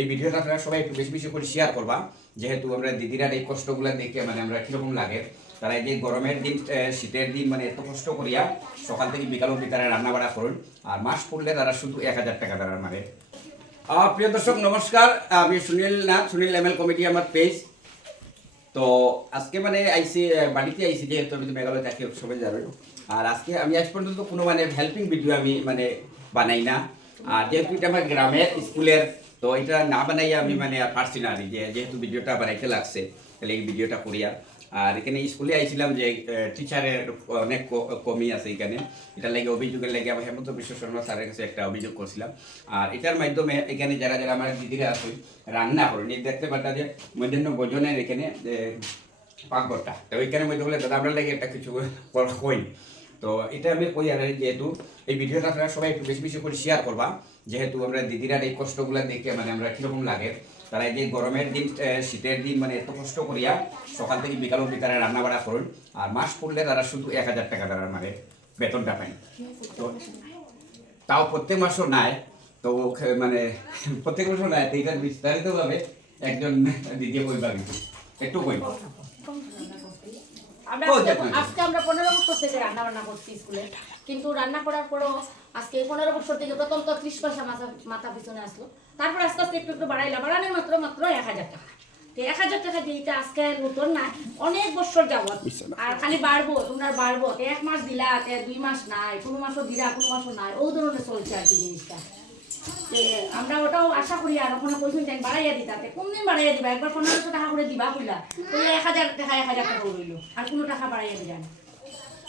এই ভিডিওটা আপনারা সবাই একটু বেশি বেশি করে শেয়ার করবা। যেহেতু আমরা দিদিরার এই কষ্টগুলো দেখে মানে আমরা কীরকম লাগে, তারা এই যে গরমের দিন শীতের দিন মানে এত কষ্ট করিয়া সকাল থেকে বিকাল অবধি তারা রান্না বাড়া করুন, আর মাস পড়লে তারা শুধু এক হাজার টাকা তারা মানে প্রিয় দর্শক, নমস্কার। আমি Sunil Nath, Sunil M L committee আমার পেজ তো আজকে মানে আইসি বাড়িতে আইসি যেহেতু, আমি মেঘালয় থাকি সবাই যাবে। আর আজকে আমি আজ পর্যন্ত কোনো মানে হেল্পিং ভিডিও আমি মানে বানাই না। আর যেহেতু এটা আমার গ্রামের স্কুলের তো এটা না বানাইয়া আমি মানে আর পারছি না আর যেহেতু ভিডিওটা বানাইতে লাগছে, তাহলে এই ভিডিওটা করিয়া। আর এখানে স্কুলে আইছিলাম যে টিচারের অনেক ক- কমি আছে এখানে। এটা লাগে অভিযোগের লাগে আমি হেমন্ত বিশ্ব শর্মা স্যারের কাছে একটা অভিযোগ করছিলাম। আর এটার মাধ্যমে এখানে যারা যারা আমার দিদিরা আছে, রান্না করেন দেখতে পারতা যে মধ্যাহ্ন ভোজনের এখানে পাকঘরটা তো ওইখানে মধ্যে বলে, দাদা আমরা লাগে একটা কিছু কই তো এটা আমি কই আর যেহেতু এই ভিডিওটা আপনারা সবাই একটু বেশি বেশি করে শেয়ার করবা, যেহেতু আমরা দিদিরার এই কষ্টগুলো দেখে মানে আমরা কীরকম লাগে, তারা এই যে গরমের দিন শীতের দিন মানে এত কষ্ট করিয়া সকাল থেকে বিকাল অবধি তারা রান্না বাড়া করুন, আর মাস পড়লে তারা শুধু এক হাজার টাকা তারা মানে বেতনটা পায়। তো তাও প্রত্যেক মাসও নাই, তো মানে প্রত্যেক মাসও নাই, তো বিস্তারিতভাবে একজন দিদি কইবা কিন্তু, একটু কইবা। আমরা আজকে- আমরা পনেরো বছর থেকে রান্না বান্না করছি স্কুলে। কিন্তু রান্না করার পরও আজকে পনেরো বছর থেকে প্রথম তো ত্রিশ পয়সা মাথা মাথা পিছনে আসলো। তারপর আস্তে আস্তে একটু একটু বাড়াইলাম। বাড়ানোর মাত্র মাত্র এক হাজার টাকা। এক হাজার টাকা দিয়ে এটা আজকে নতুন না অনেক বছর যাবত আর খালি বাড়বো তোমরা বাড়বো। এক মাস দিলা দুই মাস নাই কোনো মাসও দিলা কোনো মাসও নাই। ওই ধরনের চলছে আর কি জিনিসটা। আমরা ওটাও আশা করি আর ওখানে টাইম বাড়াইয়া দিতা তে কোন দিন বাড়াইয়া দিবা? একবার পনেরোশো টাকা করে দিবা কইলা এক হাজার টাকা এক হাজার টাকা রইল আর কোনো টাকা বাড়াইয়া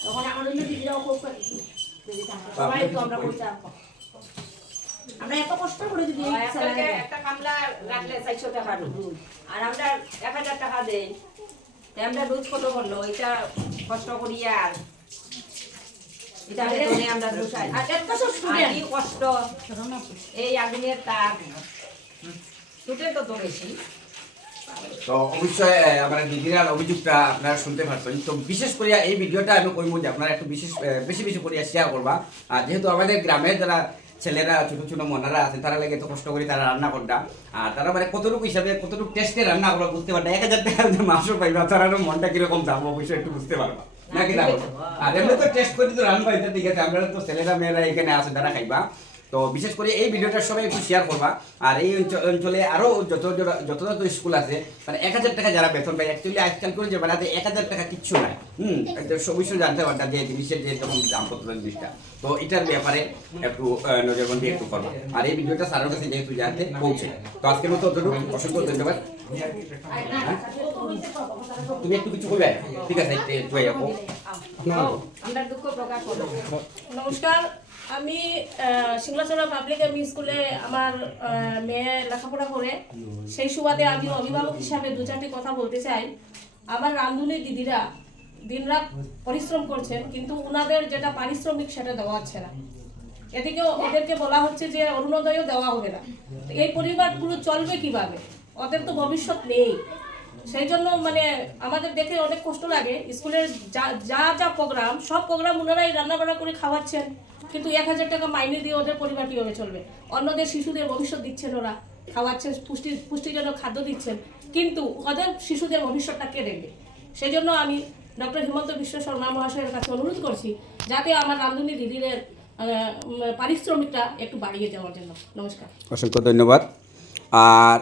তখন আমার অন্য দিদিরাও খুব কিছু। সবাই তো আমরা পয়সা আমরা এত কষ্ট করে যদি একটা দেয়। কামলা রাখলে চারশো টাকা আর আমরা এক হাজার টাকা দেই। আমরা রোজ কত করল? এটা কষ্ট করি আর কষ্ট। এই আগুনের তার স্টুডেন্ট তো বেশি। তো অবশ্যই আমার দিদিরার অভিযোগটা আপনারা শুনতে পারছেন। তো বিশেষ করে এই ভিডিওটা আমি কইব যে আপনারা একটু বিশেষ বেশি বেশি করে শেয়ার করবা। আর যেহেতু আমাদের গ্রামের যারা ছেলেরা, ছোট ছোট মনারা আছে, তারা লাগে তো কষ্ট করে তারা রান্না করটা আর তারা মানে কতটুকু হিসাবে, কতটুকু টেস্টে রান্না করব বুঝতে পারবে এক হাজার টাকা মাংস পাইবা, তারা মনটা কীরকম দাম অবশ্যই একটু বুঝতে পারব। নাকি দাম আর এমনি তো টেস্ট করে তো রান্না পাইতে ঠিক আছে, আমরা তো ছেলেরা, মেয়েরা এখানে আছে তারা খাইবা। তো বিশেষ করে এই ভিডিওটা সবাই একটু শেয়ার করবা। আর এই অঞ্চলে আরও যত যত- স্কুল আছে মানে এক হাজার টাকা যারা বেতন পায় অ্যাকচুয়ালি আজকাল করে যে বেড়াতে এক হাজার টাকা কিচ্ছু নাই। হুম এটা অবশ্যই জানতে পারতাম যে জিনিসের যে তখন দামপত্র জিনিসটা। তো এটার ব্যাপারে একটু নজরবন্দি একটু করব। আর এই ভিডিওটা স্যারের কাছে যেহেতু জানতে পৌঁছে। তো আজকের মতো অতটুকু। অসংখ্য ধন্যবাদ। হ্যাঁ? তুমি একটু কিছু করবে ঠিক আছে নমস্কার আমি আহ, সিংলাচড়া পাবলিক স্কুলে আমার মেয়ে লেখাপড়া করে সেই সুবাদে আমি অভিভাবক হিসাবে দু চারটি কথা বলতে চাই। আমার রান্ধুনি দিদিরা দিনরাত পরিশ্রম করছেন কিন্তু ওনাদের যেটা পারিশ্রমিক সেটা দেওয়া হচ্ছে না। এদিকে ওদেরকে বলা হচ্ছে যে অরুণোদয়ও দেওয়া হবে না। এই পরিবারগুলো চলবে কীভাবে? ওদের তো ভবিষ্যৎ নেই। সেই জন্য মানে আমাদের দেখে অনেক কষ্ট লাগে। স্কুলের যা যা প্রোগ্রাম সব প্রোগ্রাম ওনারাই রান্না বান্না করে খাওয়াচ্ছেন। কিন্তু এক হাজার টাকা মাইনে দিয়ে ওদের পরিবার কীভাবে চলবে? অন্যদের শিশুদের ভবিষ্যৎ দিচ্ছেন ওরা, খাওয়াচ্ছেন, পুষ্টি, পুষ্টিজনক খাদ্য দিচ্ছেন, কিন্তু ওদের শিশুদের ভবিষ্যৎটা কে দেখবে? সেই জন্য আমি ডক্টর হিমন্ত বিশ্ব শর্মা মহাশয়ের কাছে অনুরোধ করছি, যাতে আমার রান্ধুনি দিদিদের পারিশ্রমিকটা একটু বাড়িয়ে দেওয়ার জন্য। নমস্কার। অসংখ্য ধন্যবাদ। আর